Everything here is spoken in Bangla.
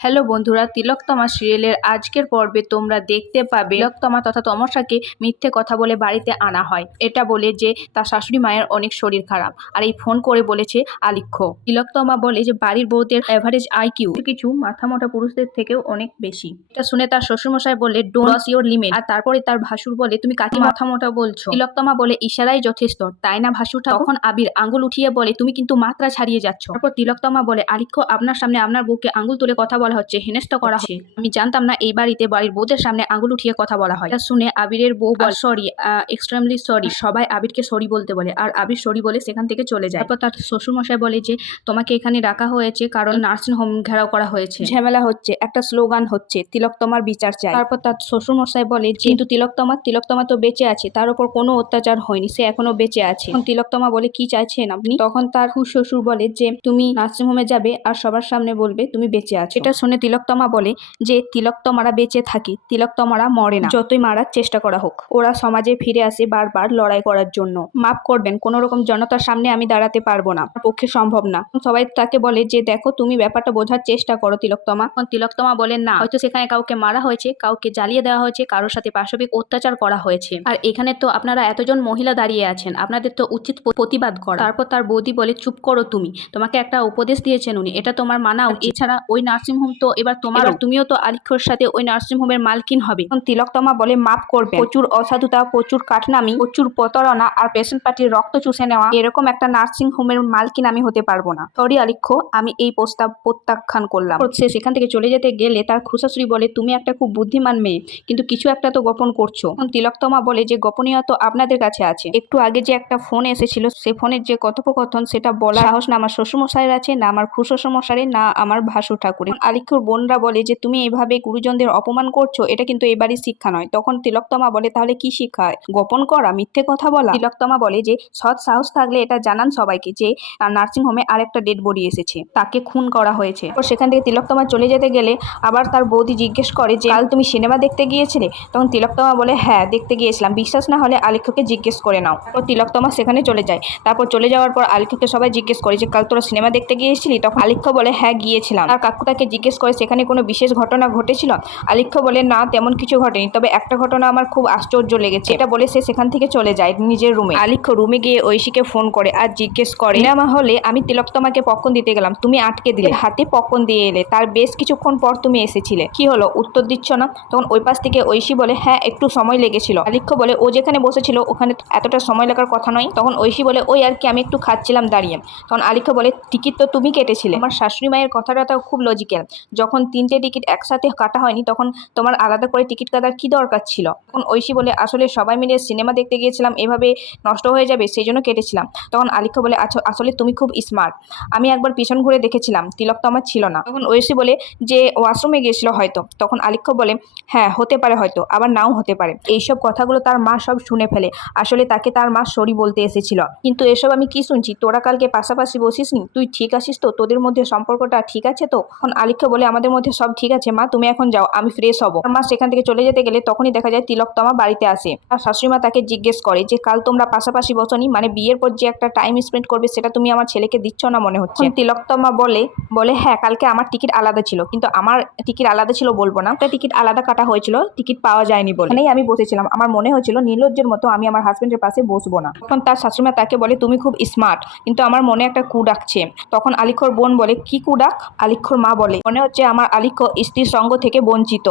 হ্যালো বন্ধুরা, তিলোত্তমা সিরিয়ালের আজকের পর্বে তোমরা দেখতে পাবে তিলোত্তমা তথা তমসাকে মিথ্যে কথা বলে বাড়িতে আনা হয়। এটা বলে যে তার শাশুড়ি মায়ের অনেক শরীর খারাপ, আর এই ফোন করে বলেছে আলিখ্য। তিলোত্তমা বলে যে বাড়ির বউদের এভারেজ আইকিউ কিছু মাথা মোটা পুরুষদের থেকেও অনেক বেশি। এটা শুনে তার শ্বশুরমশাই বলে ডোন্ট ক্রস ইওর লিমিট, আর তারপরে তার ভাসুর বলে তুমি কাকে মাথা মোটা বলছো? তিলোত্তমা বলে ইশারাই যথেষ্ট, তাই না ভাসুরটা? তখন আবির আঙ্গুল উঠিয়ে বলে তুমি কিন্তু মাত্রা ছাড়িয়ে যাচ্ছ। তারপর তিলোত্তমা বলে আলিখ্য, আপনার সামনে আপনার বউকে আঙ্গুল তুলে কথা বলা হচ্ছে, হেনস্থা করা হচ্ছে। আমি জানতাম না এই বাড়িতে বাড়ির বউদের সামনে আঙ্গুল উঠিয়ে কথা বলা হয়। এটা শুনে আবিরের বউ বলে সরি, এক্সট্রিমলি সরি। সবাই আবিরকে সরি বলতে বলে, আর আবির সরি বলে সেখান থেকে চলে যায়। তারপর তার শ্বশুরমশাই বলে যে তোমাকে এখানে রাখা হয়েছে কারণ নার্সিং হোম ঘেরাও করা হয়েছে, ঝামেলা হচ্ছে, একটা স্লোগান হচ্ছে তিলোত্তমার বিচার চাই। তারপর তার শ্বশুরমশাই বলে কিন্তু তিলোত্তমা তো বেঁচে আছে, তার উপর কোনো অত্যাচার হয়নি, সে এখনো বেঁচে আছে। তখন তিলোত্তমা বলে কি চাইছেন আপনি? তখন তার শ্বশুর বলে যে তুমি নার্সিং হোমে যাবে আর সবার সামনে বলবে তুমি বেঁচে আছো। এটা শুনে তিলোত্তমা বলে যে তিলোত্তমারা বেঁচে থাকি, তিলোত্তমারা মরে না, যতই মারার চেষ্টা করা হোক। ওরা সমাজে ফিরে আসে বারবার লড়াই করার জন্য। মাফ করবেন, কোন রকম জনতার সামনে আমি দাঁড়াতে পারবো না, আমার পক্ষে সম্ভব না। সবাই তাকে বলে যে দেখো তুমি ব্যাপারটা বোঝার চেষ্টা করো তিলোত্তমা। তিলোত্তমা বলে না, হয়তো সেখানে কাউকে মারা হয়েছে, কাউকে জ্বালিয়ে দেওয়া হয়েছে, কারোর সাথে পাশবিক অত্যাচার করা হয়েছে, আর এখানে তো আপনারা এতজন মহিলা দাঁড়িয়ে আছেন, আপনাদের তো উচিত প্রতিবাদ করা। তারপর তার বৌদি বলে চুপ করো তুমি, তোমাকে একটা উপদেশ দিয়েছেন উনি, এটা তোমার মানা উচিত। এছাড়া ওই নার্সিং হোম তো এবার তোমার, তুমিও তো আলিখ্যর সাথে ওই নার্সিং হোমের মালকিন হবে। তিলোত্তমা বলে মাফ করবে, প্রচুর অসাধুতা, প্রচুর কাঠনামি, প্রচুর প্রতারণা আর পেশেন্ট পার্টির রক্ত চুষে নেওয়া এরকম একটা নার্সিং হোমের মালকিন আমি হতে পারবো না। সরি আলিখ্য, আমি এই প্রস্তাব প্রত্যাখ্যান করলাম। সে সেখান থেকে চলে যেতে গেলে তার খুশাশুড়ি বলে তুমি একটা খুব বুদ্ধিমান মেয়ে, কিন্তু কিছু একটা তো গোপন করছো। তিলোত্তমা বলে যে গোপনীয়তা তো আপনাদের কাছে আছে, একটু আগে যে একটা ফোন এসেছিল সে ফোনের যে কথোপকথন সেটা বলার সাহস না আমার শ্বশুরমশাইয়ের আছে, না আমার খুশাশুড়ির, না আমার ভাসুর ঠাকুরের। আলিখ্যর বোনরা বলে যে তুমি এইভাবে গুরুজনদের অপমান করছো, এটা কিন্তু এবারই শিক্ষা নয়। তখন তিলোত্তমা বলে তাহলে কি শিক্ষা? গোপন করা, মিথ্যে কথা বলা? তিলোত্তমা বলে যে সৎ সাহস থাকলে এটা জানান সবাইকে যে নার্সিং হোমে আরেকটা ডেড বডি এসেছে, তাকে খুন করা হয়েছে। সেখান থেকে তিলোত্তমা চলে যেতে গেলে আবার তার বৌদি জিজ্ঞেস করে যে কাল তুমি সিনেমা দেখতে গিয়েছিলে? তখন তিলোত্তমা বলে হ্যাঁ দেখতে গিয়েছিলাম, বিশ্বাস না হলে আলিখ্যকে জিজ্ঞেস করে নাও। তো তিলোত্তমা সেখানে চলে যায়। তারপর চলে যাওয়ার পর আলিখ্যকে সবাই জিজ্ঞেস করে যে কাল তোরা সিনেমা দেখতে গিয়েছিলি? তখন আলিখ্য বলে হ্যাঁ গিয়েছিলাম। আর কাকু তাকে জিজ্ঞেস করে সেখানে কোনো বিশেষ ঘটনা ঘটেছিল? আলিখ্য বলে না তেমন কিছু ঘটেনি, তবে একটা ঘটনা আমার খুব আশ্চর্য লেগেছে। এটা বলে সে সেখান থেকে চলে যায় নিজের রুমে। আলিখ্য রুমে গিয়ে ঐশীকে ফোন করে আর জিজ্ঞেস করে সিনেমা হলে আমি তিলোত্তমাকে পপকর্ন দিতে গেলাম, তুমি আটকে দিলে, হাতে পপকর্ন দিয়ে এলে, তার বেশ কিছুক্ষণ পর তুমি এসেছিলে, কি হলো উত্তর দিচ্ছ না? তখন ওই পাশ থেকে ঐশী বলে হ্যাঁ একটু সময় লেগেছিল। আলিখ্য বলে ও যেখানে বসেছিল ওখানে এতটা সময় লাগার কথা নয়। তখন ঐশী বলে ওই আর কি, আমি একটু খাচ্ছিলাম দাঁড়িয়ে। তখন আলিখ্য বলে টিকিট তো তুমি কেটেছিলে। আমার শাশুড়ি মায়ের কথাটা তো খুব লজিক্যাল, যখন 3টে টিকিট একসাথে কাটা হয়নি তখন তোমার আলাদা করে টিকিট কাটার কি দরকার ছিল? তখন ঐশী বলে আসলে সবাই মিলে সিনেমা দেখতে গিয়েছিলাম, এভাবে নষ্ট হয়ে যাবে সেই জন্য কেটেছিলাম। তখন আলিখ্য বলে আচ্ছা আসলে তুমি খুব স্মার্ট, আমি একবার পিছন ঘুরে দেখেছিলাম তিলোত্তমা ছিল না। তখন ঐশী বলে যে ওয়াশরুমে গিয়েছিল হয়তো। তখন আলিখ্য বলে হ্যাঁ হতে পারে, হয়তো আবার নাও হতে পারে। এইসব কথাগুলো তার মা সব শুনে ফেলে, আসলে তাকে তার মা সরি বলতে এসেছিল। কিন্তু এসব আমি কি শুনছি, তোরা কালকে পাশাপাশি বসিসনি, তুই ঠিক আছিস তো, তোদের মধ্যে সম্পর্কটা ঠিক আছে তো? তখন আলিখ্য বলে আমাদের মধ্যে সব ঠিক আছে মা, তুমি এখন যাও, আমি ফ্রেশ হবো। মা সেখান থেকে চলে যেতে গেলে তখনই দেখা যায় তিলোত্তমা বাড়িতে আসে। আর শাশুড়িমা তাকে জিজ্ঞেস করে যে কাল তোমরা পাশাপাশি বসনি, মানে বিয়ের পর যে একটা টাইম স্পেন্ড করবে সেটা তুমি আমার ছেলেকে দিচ্ছ না মনে হচ্ছে। তিলোত্তমা বলে হ্যাঁ কালকে আমার টিকিট আলাদা ছিল, কিন্তু আমার টিকিট আলাদা ছিল বলবো না, একটা টিকিট আলাদা কাটা হয়েছিল, টিকিট পাওয়া যায়নি বলে আমি বসেছিলাম, আমার মনে হয়েছিল নির্লজ্জের মতো আমি আমার হাজবেন্ডের পাশে বসবো না। তখন তার শাশুড়িমা তাকে বলে তুমি খুব স্মার্ট, কিন্তু আমার মনে একটা কু ডাকছে। তখন আলিখ্যর বোন বলে কি কু ডাক? আলিখ্যর মা বলে মনে হচ্ছে আমার আলিখ্য স্ত্রীর সঙ্গ থেকে বঞ্চিত।